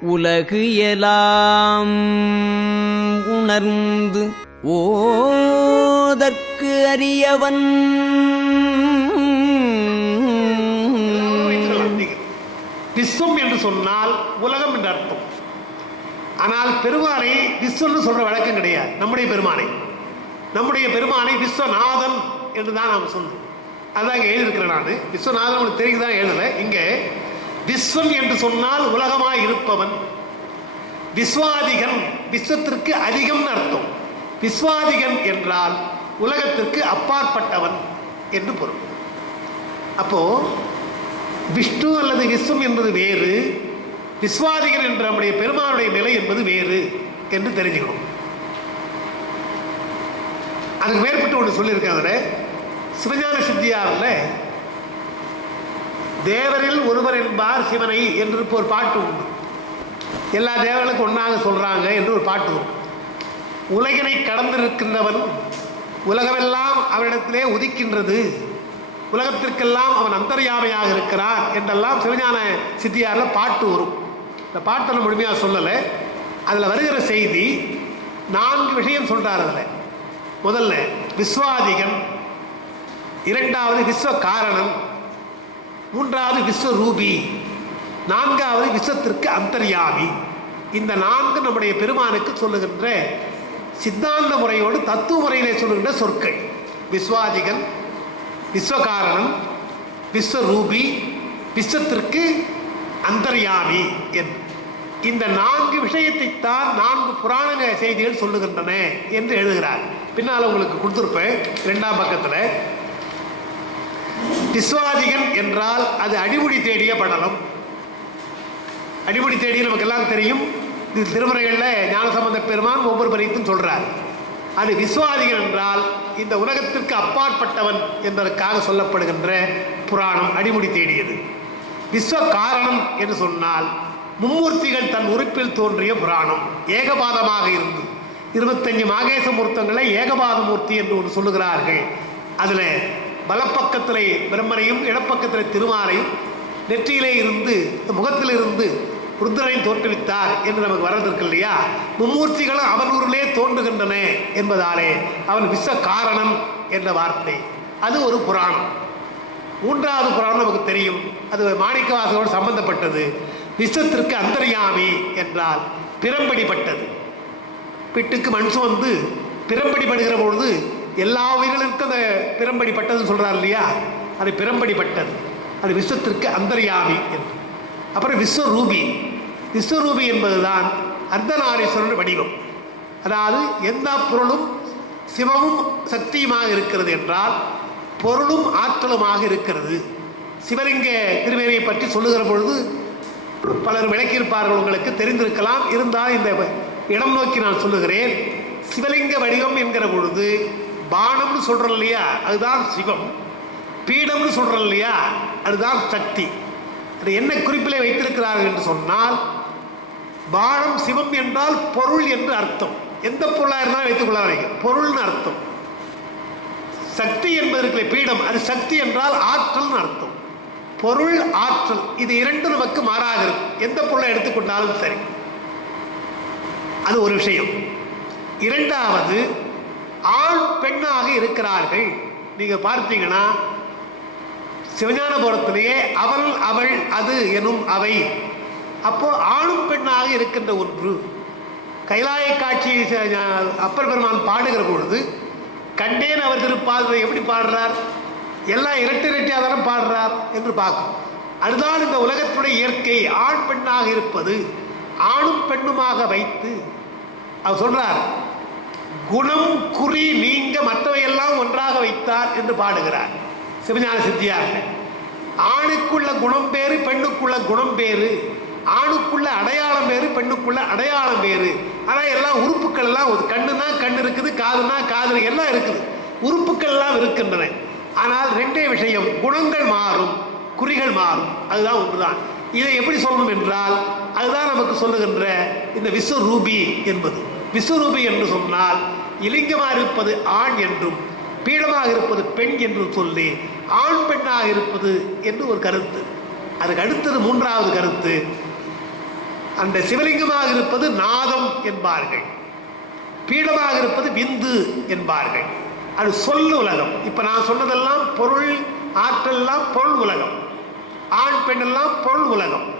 உலகு எலாம் உணர்ந்து ஓதற்கு அறியவன் விஸ்வம் என்று சொன்னால் உலகம் என்று அர்த்தம். ஆனால் பெருமானை விஸ்வம்னு சொல்ற வழக்கம் கிடையாது. நம்முடைய பெருமானை. நம்முடைய பெருமானை விஸ்வநாதன் என்று தான் நாம் சொன்னோம் அதான் இங்கே எழுதியிருக்கிறேன் நான் விஸ்வநாதன் உங்களுக்கு தெரியுதான் எழுதலை. இங்கே விஸ்வம் என்று சொன்னால் உலகமாய் இருப்பவன் விஸ்வாதிகன் விஸ்வத்திற்கு அதிகம்னு அர்த்தம். விஸ்வாதிகன் என்றால் உலகத்திற்கு அப்பாற்பட்டவன் என்று பொருள். அப்போ விஷ்ணு அல்லது விஸ்வம் என்பது வேறு விஸ்வாதிகன் என்ற நம்முடைய பெருமானுடைய நிலை என்பது வேறு என்று தெரிஞ்சுக்கணும். அதுக்கு மேற்பட்டு ஒன்று சொல்லியிருக்காங்க சிவஞான சித்தியாரில் தேவரில் ஒருவர் என்பார் சிவனை என்று இப்போ ஒரு பாட்டு உண்டு. எல்லா தேவர்களுக்கும் ஒன்றாக சொல்கிறாங்க என்று ஒரு பாட்டு உண்டு. உலகினை கடந்திருக்கின்றவன் உலகமெல்லாம் அவனிடத்திலே உதிக்கின்றது. உலகத்திற்கெல்லாம் அவன் அந்தர்யாமையாக இருக்கிறான் என்றெல்லாம் சிவஞான சித்தியாரில் பாட்டு வரும். இந்த பாட்டை நான் முழுமையாக சொல்லலை. அதில் வருகிற செய்தி நான்கு விஷயம் சொல்கிறார் அதில். முதல்ல விஸ்வாதிகன் இரண்டாவது விஸ்வ காரணம் மூன்றாவது விஸ்வரூபி நான்காவது விஸ்வத்திற்கு அந்தர்யாமி. இந்த நான்கு நம்முடைய பெருமானுக்கு சொல்லுகின்ற சித்தாந்த முறையோடு தத்துவ முறையிலே சொல்லுகின்ற சொற்கள். விஸ்வாதிகன் விஸ்வகாரணம் விஸ்வரூபி விஸ்வத்திற்கு அந்தர்யாமி என்று இந்த நான்கு விஷயத்தைத்தான் நான்கு புராண செய்திகள் சொல்லுகின்றன என்று எழுதுகிறார். பின்னால் உங்களுக்கு கொடுத்துருப்பேன். ரெண்டாம் பக்கத்தில் விஸ்வாதிகன் என்றால் அது அடிமுடி தேடிய படலம். அடிமுடி தேடிய நமக்கு எல்லாம் தெரியும். இது திருமுறைகளில் ஞானசம்பந்த பெருமான் ஒவ்வொரு பரித்தும் சொல்கிறார் அது விஸ்வாதிகன் என்றால் இந்த உலகத்திற்கு அப்பாற்பட்டவன் என்பதற்காக சொல்லப்படுகின்ற புராணம் அடிமுடி தேடியது. விஸ்வ காரணம் என்று சொன்னால் மும்மூர்த்திகள் தன் உறுப்பில் தோன்றிய புராணம். ஏகபாதமாக இருந்து இருபத்தஞ்சு மாகேச மூர்த்தங்களை ஏகபாத மூர்த்தி என்று ஒன்று சொல்லுகிறார்கள். அதில் வலப்பக்கத்திலே பிரம்மனையும் இடப்பக்கத்திலே திருமாலையும் நெற்றியிலே இருந்து முகத்திலிருந்து ருத்ரனை தோற்றுவித்தார் என்று நமக்கு வரது இருக்கு இல்லையா? மும்மூர்த்திகளும் அவன் ஊரிலே தோன்றுகின்றன என்பதாலே அவன் விஸ்வ காரணம் என்ற வார்த்தை. அது ஒரு புராணம். மூன்றாவது புராணம் நமக்கு தெரியும். அது மாணிக்கவாசகோடு சம்பந்தப்பட்டது. விஸ்வத்திற்கு அந்தரியாமி என்றால் பிறம்படிப்பட்டது பிட்டுக்கு மண் சுமந்து பிறம்படிப்படுகிற பொழுது எல்லா உயிர்களுக்கும் அது பிறம்படிப்பட்டதுன்னு சொல்கிறார் இல்லையா? அது பிறம்படிப்பட்டது அது விஸ்வத்திற்கு அந்தர்யாமி என்று. அப்புறம் விஸ்வரூபி. விஸ்வரூபி என்பதுதான் அர்த்தநாரீஸ்வரன் வடிவம். அதாவது எந்த பொருளும் சிவமும் சக்தியுமாக இருக்கிறது என்றால் பொருளும் ஆற்றலுமாக இருக்கிறது. சிவலிங்க திருமேனியை பற்றி சொல்லுகிற பொழுது பலர் விளக்கியிருப்பார்கள் உங்களுக்கு தெரிந்திருக்கலாம். இருந்தால் இந்த இடம் நோக்கி நான் சொல்லுகிறேன். சிவலிங்க வடிவம் என்கிற பொழுது பானம்னு சொல்கிறோம் இல்லையா? அதுதான் சிவம். பீடம்னு சொல்கிறோம் இல்லையா? அதுதான் சக்தி. அது என்ன குறிப்பிலே வைத்திருக்கிறார்கள் என்று சொன்னால் பானம் சிவம் என்றால் பொருள் என்று அர்த்தம். எந்த பொருளாக இருந்தாலும் வைத்துக்கொள்ளாதீங்க பொருள்னு அர்த்தம். சக்தி என்பதற்கு பீடம் அது சக்தி என்றால் ஆற்றல்னு அர்த்தம். பொருள் ஆற்றல் இது இரண்டு நமக்கு மாறாக இருக்கும். எந்த பொருளை எடுத்துக்கொண்டாலும் சரி. அது ஒரு விஷயம். இரண்டாவது ஆண் பெண்ணாக இருக்கிறார்கள். நீங்கள் பார்த்தீங்கன்னா சிவஞானபுரத்திலேயே அவள் அவள் அது எனும் அவை. அப்போ ஆணும் பெண்ணாக இருக்கின்ற ஒன்று கைலாய காட்சி அப்பர் பெருமான் பாடுகிற பொழுது கண்டேன் அவர் திருப்பாதுரை எப்படி பாடுறார்? எல்லாம் இரட்டை இரட்டையாக தானே பாடுறார் என்று பார்க்கும். அதுதான் இந்த உலகத்துடைய இயற்கை. ஆண் பெண்ணாக இருப்பது ஆணும் பெண்ணுமாக வைத்து அவர் சொல்றார் குணம் குறி நீங்க மற்றவையெல்லாம் ஒன்றாக வைத்தார் என்று பாடுகிறார். சிவஞான சித்தியார் ஆணுக்குள்ள குணம் பேரு பெண்ணுக்குள்ள குணம் பேரு ஆணுக்குள்ள அடையாளம் வேறு பெண்ணுக்குள்ள அடையாளம் வேறு. ஆனால் எல்லாம் உறுப்புகள் எல்லாம் கண்ணுனா கண் இருக்குது காதுனா காது எல்லாம் இருக்குது. உறுப்புகள் எல்லாம் இருக்கின்றன. ஆனால் ரெண்டே விஷயம் குணங்கள் மாறும் குறிகள் மாறும். அதுதான் ஒன்றுதான். இதை எப்படி சொல்லணும் என்றால் அதுதான் நமக்கு சொல்லுகின்ற இந்த விஸ்வரூபி என்பது. விசுரூபி என்று சொன்னால் இலிங்கமாக இருப்பது ஆண் என்றும் பீடமாக இருப்பது பெண் என்றும் சொல்லி ஆண் பெண்ணாக இருப்பது என்று ஒரு கருத்து. அதுக்கு அடுத்தது மூன்றாவது கருத்து அந்த சிவலிங்கமாக இருப்பது நாதம் என்பார்கள். பீடமாக இருப்பது விந்து என்பார்கள். அது சொல் உலகம். இப்போ நான் சொன்னதெல்லாம் பொருள் ஆற்றல்லாம் பொருள் உலகம். ஆண் பெண்ணெல்லாம் பொருள் உலகம்.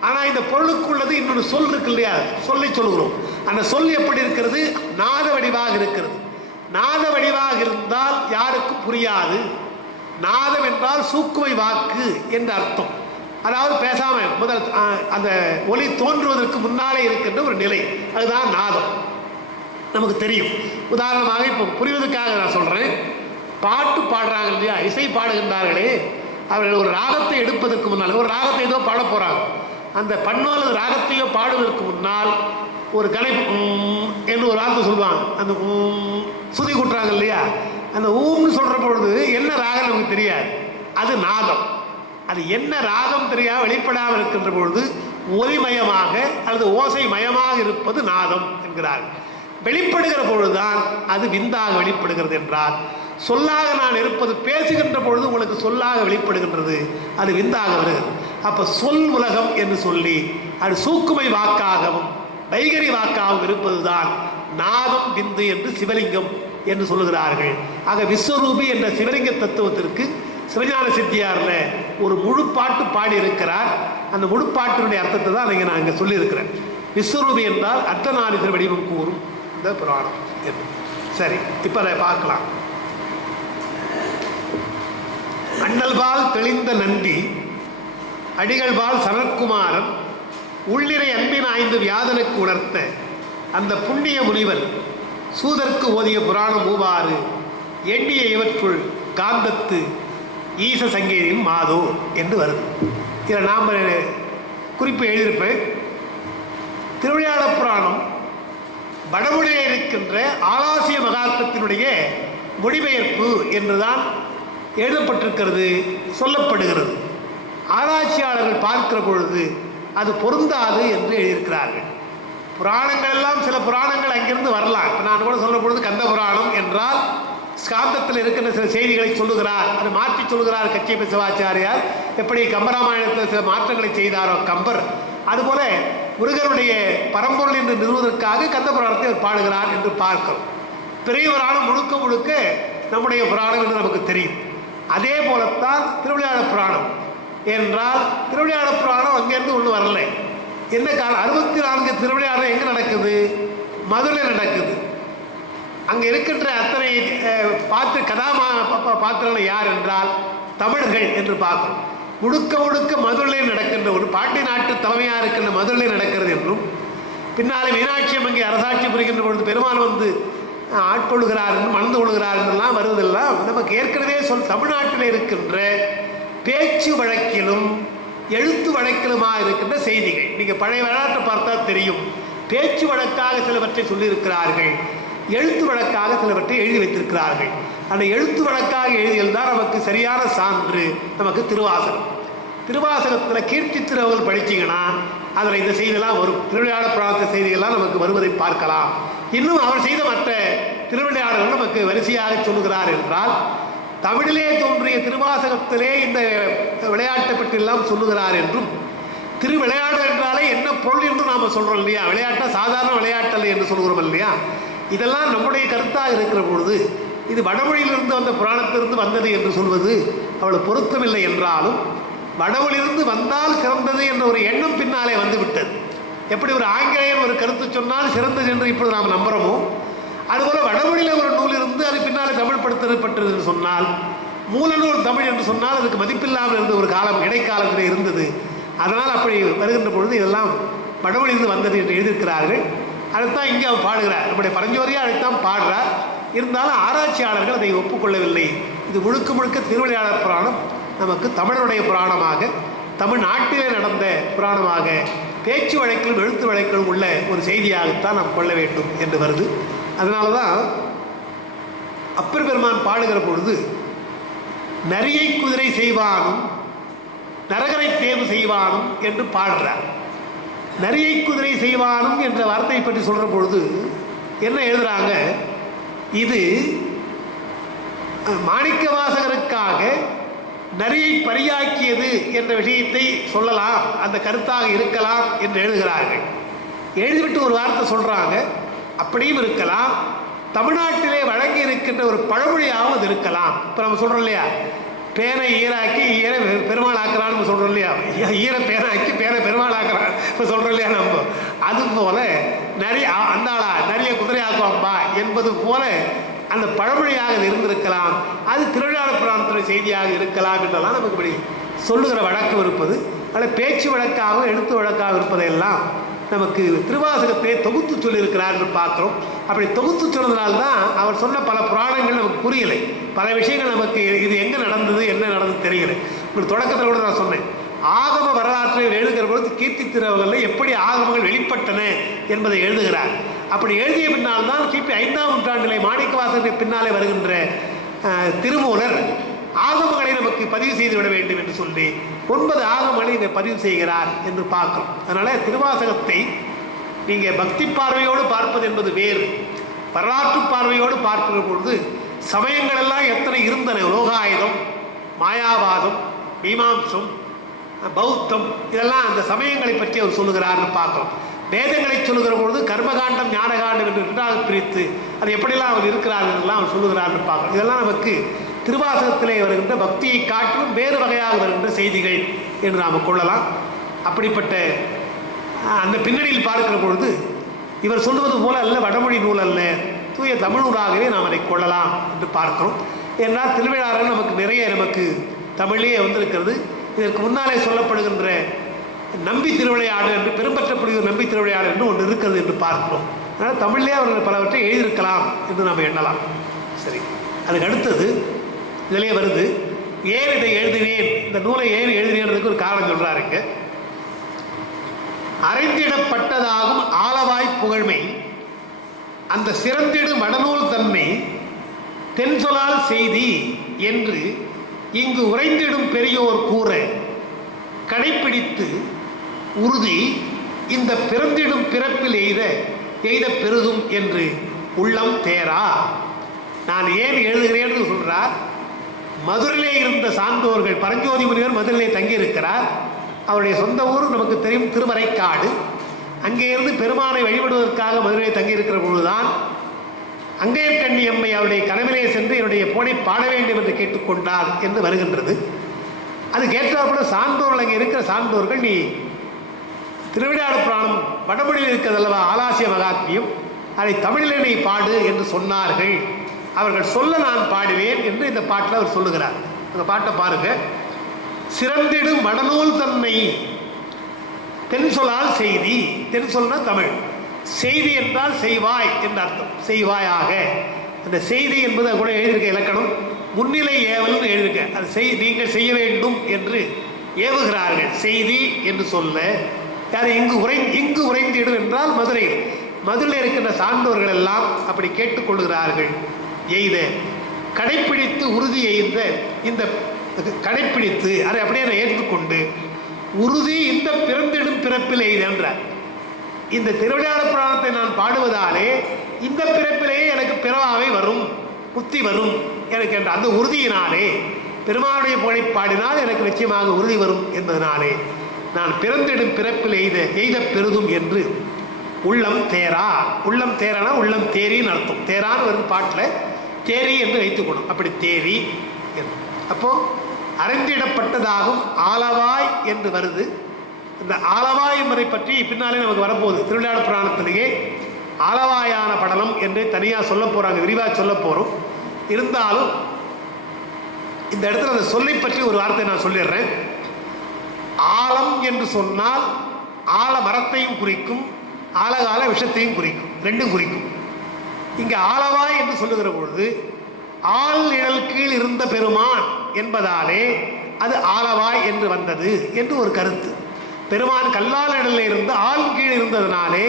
ஆனால் இந்த பொருளுக்குள்ளது இன்னொரு சொல் இருக்கு இல்லையா? சொல்லை சொல்கிறோம் அந்த சொல் எப்படி இருக்கிறது? நாத வடிவாக இருக்கிறது. நாத வடிவாக இருந்தால் யாருக்கும் புரியாது? நாதம் என்றால் சூக்குமை வாக்கு என்று அர்த்தம். அதாவது பேசாம முதல் அந்த ஒளி தோன்றுவதற்கு முன்னாலே இருக்கின்ற ஒரு நிலை. அதுதான் நாதம். நமக்கு தெரியும். உதாரணமாக இப்போ புரிவதற்காக நான் சொல்கிறேன் பாட்டு பாடுறாங்க இல்லையா? இசை பாடுகின்றார்களே. அவர்கள் ஒரு ராகத்தை எடுப்பதற்கு முன்னால் ஒரு ராகத்தை ஏதோ பாட போகிறாங்க அந்த பண்ணோலது ராகத்தையோ பாடுவதற்கு முன்னால் ஒரு கலை என்று ஒரு வார்த்தை சொல்லுவாங்க. அந்த சுதி கூட்டுறாங்க இல்லையா? அந்த ஊம்னு சொல்கிற பொழுது என்ன ராகம் நமக்கு தெரியாது? அது நாதம். அது என்ன ராகம் தெரியாமல் வெளிப்படாமல் இருக்கின்ற பொழுது ஒலிமயமாக அல்லது ஓசை மயமாக இருப்பது நாதம் என்கிறார்கள். வெளிப்படுகிற பொழுதுதான் அது விந்தாக வெளிப்படுகிறது என்றால் சொல்லாக நான் இருப்பது பேசுகின்ற பொழுது உங்களுக்கு சொல்லாக வெளிப்படுகின்றது. அது விந்தாக வருகிறது. அப்போ சொல் உலகம் என்று சொல்லி அது சூக்குமை வாக்காகவும் வைகரி வாக்காகவும் இருப்பதுதான் நாதம் விந்து என்று சிவலிங்கம் என்று சொல்லுகிறார்கள். ஆக விஸ்வரூபி என்ற சிவலிங்க தத்துவத்திற்கு சிவஞான சித்தியாரில் ஒரு முழு பாட்டு பாடியிருக்கிறார். அந்த முழு பாட்டினுடைய அர்த்தத்தை தான் இங்கே நான் இங்கே சொல்லியிருக்கிறேன். விஸ்வரூபி என்றால் அர்த்தநாரிதர் வடிவம் கூறும் இந்த புராணம் என்று. சரி இப்போ அதை பார்க்கலாம். அண்ணல்பால் தெளிந்த நன்றி அடிகள்பால் சரத்குமாரன் உள்ளிரை அன்பின் ஆய்ந்து வியாதனுக்கு உணர்த்த அந்த புண்ணிய முனிவர் சூதற்கு ஓதிய புராணம் மூவாறு எண்ணிய இவற்றுள் காந்தத்து ஈச சங்கேதியின் மாதோ என்று வருது. இதில் நாம் குறிப்பு எழுதியிருப்பேன் திருவிளையாட புராணம் வடமொழியே இருக்கின்ற ஆலாசிய மகாத்மத்தினுடைய மொழிபெயர்ப்பு என்றுதான் எழுதப்பட்டிருக்கிறது சொல்லப்படுகிறது. ஆராய்ச்சியாளர்கள் பார்க்கிற பொழுது அது பொருந்தாது என்று எழுதியிருக்கிறார்கள். புராணங்கள் எல்லாம் சில புராணங்கள் அங்கிருந்து வரலாம். இப்போ நான் கூட சொல்லும் பொழுது கந்த புராணம் என்றால் ஸ்காந்தத்தில் இருக்கின்ற சில செய்திகளை சொல்லுகிறார் அதை மாற்றி சொல்லுகிறார் கச்சிய சிவாச்சாரியார் எப்படி கம்பராமாயணத்தில் சில மாற்றங்களை செய்தாரோ கம்பர். அதுபோல முருகனுடைய பரம்பொருள் என்று நிறுவுவதற்காக கந்த புராணத்தை அவர் பாடுகிறார் என்று பார்க்கிறோம். பெரிய புராணம் முழுக்க முழுக்க நம்முடைய புராணம் என்று நமக்கு தெரியும். அதே போலத்தான் திருவிளையாட புராணம். என்றால் திருவிளையாட புராணம் அங்கேருந்து ஒன்றும் வரல. என்ன காலம் அறுபத்தி நான்கு திருவிளையாடல் எங்கே நடக்குது? மதுரையில் நடக்குது. அங்கே இருக்கின்ற அத்தனை பாத்திர கதாமா பாத்திரங்கள் யார் என்றால் தமிழர்கள் என்று பார்க்கிறோம் முழுக்க முழுக்க மதுரையில் நடக்கின்ற ஒரு பாட்டி நாட்டு தலைமையாக இருக்கின்ற மதுரையில் நடக்கிறது என்றும் பின்னாலே மீனாட்சி அங்கே அரசாட்சி புரிகின்ற பொழுது பெருமாள் வந்து ஆட்கொள்கிறார் மணந்து கொள்கிறார் என்றெல்லாம் வருவதெல்லாம் நமக்கு ஏற்கனவே சொல் தமிழ்நாட்டில் இருக்கின்ற பேச்சு வழக்கிலும் எழுத்து வழக்கிலுமாக இருக்கின்ற செய்திகள். நீங்கள் பழைய வரலாற்றை பார்த்தா தெரியும். பேச்சு வழக்காக சிலவற்றை சொல்லியிருக்கிறார்கள். எழுத்து வழக்காக சிலவற்றை எழுதி வைத்திருக்கிறார்கள். அந்த எழுத்து வழக்காக எழுதியது தான் நமக்கு சரியான சான்று நமக்கு திருவாசகம். திருவாசகத்தில் கீர்த்தி திருவர்கள் படிச்சீங்கன்னா அதில் இந்த செய்தியெல்லாம் வரும். திருவிழா புராணத்த செய்திகள்லாம் நமக்கு வருவதை பார்க்கலாம். இன்னும் அவர் செய்த மற்ற திருவிளையாடல்கள் நமக்கு வரிசையாக சொல்லுகிறார் என்றால் தமிழிலே தோன்றிய திருவாசகத்திலே இந்த விளையாட்டை பற்றி எல்லாம் சொல்லுகிறார் என்றும் திருவிளையாடு என்றாலே என்ன பொருள் என்று நாம் சொல்கிறோம் இல்லையா? விளையாட்டை சாதாரண விளையாட்டல்ல என்று சொல்கிறோம் இல்லையா? இதெல்லாம் நம்முடைய கருத்தாக இருக்கிற பொழுது இது வடமொழியிலிருந்து வந்த புராணத்திலிருந்து வந்தது என்று சொல்வது அவ்வளவு பொருத்தமில்லை என்றாலும் வடமொழியிலிருந்து வந்தால் சிறந்தது என்ற ஒரு எண்ணம் பின்னாலே வந்து விட்டது எப்படி ஒரு ஆங்கிலேயன் ஒரு கருத்து சொன்னால் சிறந்தது என்று இப்பொழுது நாம் நம்புகிறோமோ அதுபோல வடமொழியில் ஒரு நூல் இருந்து அது பின்னால் தமிழ் படுத்தப்பட்டது சொன்னால் மூலநூல் தமிழ் என்று சொன்னால் அதுக்கு மதிப்பில்லாமல் இருந்த ஒரு காலம் இடைக்காலத்தில் இருந்தது. அதனால் அப்படி வருகின்ற பொழுது இதெல்லாம் வடமொழியிலிருந்து வந்தது என்று எழுதியிருக்கிறார்கள். அதைத்தான் இங்கே அவர் பாடுகிறார். நம்முடைய பரஞ்சோரியா அதைத்தான் பாடுறார். இருந்தாலும் ஆராய்ச்சியாளர்கள் அதை ஒப்புக்கொள்ளவில்லை. இது முழுக்க முழுக்க திருவிளையாடல் புராணம் நமக்கு தமிழனுடைய புராணமாக தமிழ்நாட்டிலே நடந்த புராணமாக பேச்சு வழக்கிலும் எழுத்து வழக்கிலும் உள்ள ஒரு செய்தியாகத்தான் நாம் கொள்ள வேண்டும் என்று வருது. அதனால தான் அப்பர் பெருமான் பாடுகிற பொழுது நரியை குதிரை செய்வானும் நரகரை தேர்வு செய்வானும் என்று பாடுறார். நரியை குதிரை செய்வானும் என்ற வார்த்தையை பற்றி சொல்கிற பொழுது என்ன எழுதுகிறாங்க இது மாணிக்க வாசகருக்காக நரியை பரியாக்கியது என்ற விஷயத்தை சொல்லலாம் அந்த கருத்தாக இருக்கலாம் என்று எழுதுகிறார்கள். எழுதிவிட்டு ஒரு வார்த்தை சொல்கிறாங்க அப்படியும் இருக்கலாம். தமிழ்நாட்டிலே வழங்கி இருக்கின்ற ஒரு பழமொழியாகவும் அது இருக்கலாம். இப்போ நம்ம சொல்கிறோம் இல்லையா? பேனை ஈராக்கி ஈர பெருமாள் ஆக்குறான்னு சொல்கிறோம் இல்லையா? ஈர பேனாக்கி பேனை பெருமாள் ஆக்குறான் இப்போ சொல்கிறோம் இல்லையா நம்ம? அது போல நிறைய அந்தாளா நிறைய குதிரை ஆக்குவாம்பா என்பது போல அந்த பழமொழியாக அது இருந்திருக்கலாம். அது திருவிழா பிராந்தத்துடைய செய்தியாக இருக்கலாம் என்றெல்லாம் நமக்கு இப்படி சொல்லுகிற வழக்கம் இருப்பது. அதில் பேச்சு வழக்காகவும் எழுத்து வழக்காகவும் இருப்பதையெல்லாம் நமக்கு திருவாசகத்தை தொகுத்து சொல்லியிருக்கிறார் பார்க்குறோம் அப்படி தொகுத்து சொன்னதுனால்தான் அவர் சொன்ன பல புராணங்கள் நமக்கு புரியலை. பல விஷயங்கள் நமக்கு இது எங்கே நடந்தது என்ன நடந்தது தெரியல. ஒரு தொடக்கத்தில் கூட நான் சொன்னேன். ஆகம வரலாற்றை எழுதுகிற பொழுது கீர்த்தி திருவகளில் எப்படி ஆகமங்கள் வெளிப்பட்டன என்பதை எழுதுகிறார். அப்படி எழுதிய பின்னால் தான் கிபி ஐந்தாம் நூற்றாண்டிலே மாணிக்கவாசனுக்கு பின்னாலே வருகின்ற திருமூலர் ஆகமங்களை நமக்கு பதிவு செய்து விட வேண்டும் என்று சொல்லி ஒன்பது ஆகமங்களை இதை பதிவு செய்கிறார் என்று பார்க்கிறோம். அதனால் திருவாசகத்தை நீங்கள் பக்தி பார்வையோடு பார்ப்பது என்பது வேறு. வரலாற்று பார்வையோடு பார்க்கிற பொழுது சமயங்கள் எல்லாம் எத்தனை இருந்தன? லோகாயுதம் மாயாவாதம் மீமாம்சம் பௌத்தம் இதெல்லாம் அந்த சமயங்களை பற்றி அவர் சொல்லுகிறார்னு பார்க்கிறோம். வேதங்களை சொல்லுகிற பொழுது கர்மகாண்டம் ஞானகாண்டம் என்று இரண்டாக பிரித்து அது எப்படியெல்லாம் அவர் இருக்கிறார் என்றெல்லாம் அவர் சொல்லுகிறார்னு பார்க்கணும் இதெல்லாம் நமக்கு திருவாசகத்திலே வருகின்ற பக்தியை காட்டிலும் வேறு வகையாக வருகின்ற செய்திகள் என்று நாம் கொள்ளலாம். அப்படிப்பட்ட அந்த பின்னணியில் பார்க்கிற பொழுது இவர் சொல்லுவது போல அல்ல வடமொழி நூல் அல்ல தூய தமிழ் நூலாகவே நாம் அதை கொள்ளலாம் என்று பார்க்கிறோம். ஏன்னால் திருவிழாவில் நமக்கு நிறைய நமக்கு தமிழே வந்திருக்கிறது. இதற்கு முன்னாலே சொல்லப்படுகின்ற நம்பி திருவிளையாடு என்று பெரும்பற்றப்படுகிற நம்பி திருவிளையாடு என்று ஒன்று இருக்கிறது என்று பார்க்கிறோம். அதனால் தமிழிலே அவர்கள் பலவற்றை எழுதியிருக்கலாம் என்று நாம் எண்ணலாம். சரி. அதுக்கு அடுத்தது இதிலே வருது ஏன் இதை எழுதினேன் இந்த நூலை ஏன் எழுதினேன்றதுக்கு ஒரு காரணம் சொல்கிறாருங்க அறிந்திடப்பட்டதாகும் ஆலவாய் புகழ்மை அந்த சிறந்திடும் வடநூல் தன்மை தென்சொலால் செய்தி என்று இங்கு உறைந்திடும் பெரியோர் கூற கடைப்பிடித்து உறுதி இந்த பிறந்திடும் பிறப்பில் எய்த எய்த பெருதும் என்று உள்ளம் தேரா. நான் ஏன் எழுதுகிறேன் சொல்கிறார் மதுரையிலே இருந்த சான்றோர்கள் பரஞ்சோதி முனிவர் மதுரையிலே தங்கியிருக்கிறார். அவருடைய சொந்த ஊர் நமக்கு தெரியும் திருமறைக்காடு. அங்கே இருந்து பெருமானை வழிபடுவதற்காக மதுரையை தங்கியிருக்கிற பொழுதுதான் அங்கையர்கண்ணி அம்மை அவருடைய கனவிலே சென்று என்னுடைய போனை பாட வேண்டும் என்று கேட்டுக்கொண்டார் என்று வருகின்றது. அது கேட்டாப்புல சான்றோர்கள் அங்கே இருக்கிற சான்றோர்கள் நீ திருவிழாடு புராணம் வடமொழியில் இருக்கிறதல்லவா ஆலாசிய மகாத்மியம் அதை தமிழிலே நீ பாடு என்று சொன்னார்கள். அவர்கள் சொல்ல நான் பாடுவேன் என்று இந்த பாட்டில் அவர் சொல்லுகிறார். அந்த பாட்டை பாருங்க. சிறந்திடும் வடநூல் தன்மை. தென் சொல்லால் செய்தி. தென் சொல்னா தமிழ். செய்தி என்றால் செய்வாய் என்று அர்த்தம். செய்வாயாக. அந்த செய்தி என்பது கூட எழுதியிருக்க இலக்கணம். முன்னிலை ஏவல்னு எழுதியிருக்க. அது செய் நீங்கள் செய்ய வேண்டும் என்று ஏவுகிறார்கள். செய்தி என்று சொல்ல. யார் இங்கு உரை இங்கு உறைந்திடும் என்றால் மதுரை. மதுரையில் இருக்கின்ற சான்றோர்கள் எல்லாம் அப்படி கேட்டுக்கொள்கிறார்கள். எய்த கடைப்பிடித்து உறுதி எய்த இந்த கடைப்பிடித்து அதை அப்படியே ஏற்றுக்கொண்டு உறுதி இந்த பிறந்திடும் பிறப்பில் எய்தன்றார் இந்த திருவிழா புராணத்தை நான் பாடுவதாலே இந்த பிறப்பிலேயே எனக்கு பிறவாவை வரும் புத்தி வரும் எனக்கு என்ற அந்த உறுதியினாலே பெருமானுடைய புகழை பாடினால் எனக்கு நிச்சயமாக உறுதி வரும் என்பதனாலே நான் பிறந்திடும் பிறப்பில் எய்த எய்த பெருதும் என்று உள்ளம் தேரா உள்ளம் தேரனா உள்ளம் தேரின்னு அர்த்தம். தேரான்னு வரும் பாட்டில் தேரி என்று வைத்துக்கணும் அப்படி தேரி என்று. அப்போ அறிந்திடப்பட்டதாகும் ஆலவாய் என்று வருது. இந்த ஆலவாய் முறை பற்றி பின்னாலே நமக்கு வரப்போகுது. திருவிழா புராணத்திலேயே ஆலவாயான படலம் என்று தனியாக சொல்ல போகிறாங்க விரிவாக சொல்ல போகிறோம் இருந்தாலும் இந்த இடத்துல அந்த சொல்லை பற்றி ஒரு வார்த்தை நான் சொல்லிடுறேன். ஆலம் என்று சொன்னால் ஆல மரத்தையும் குறிக்கும் ஆழகால விஷத்தையும் குறிக்கும் ரெண்டும் குறிக்கும். இங்கே ஆலவாய் என்று சொல்லுகிற பொழுது ஆள் நிழல் கீழ் இருந்த பெருமான் என்பதாலே அது ஆலவாய் என்று வந்தது என்று ஒரு கருத்து. பெருமான் கல்லால் நிழலில் இருந்து ஆள் கீழ் இருந்ததுனாலே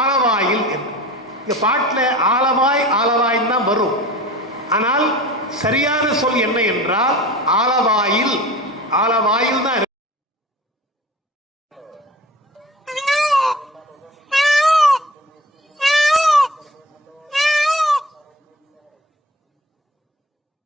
ஆலவாயில் என்று. இங்கே பாட்டில் ஆலவாய் ஆளவாயின் தான் வரும். ஆனால் சரியான சொல் என்ன என்றால் ஆலவாயில் ஆலவாயில் தான்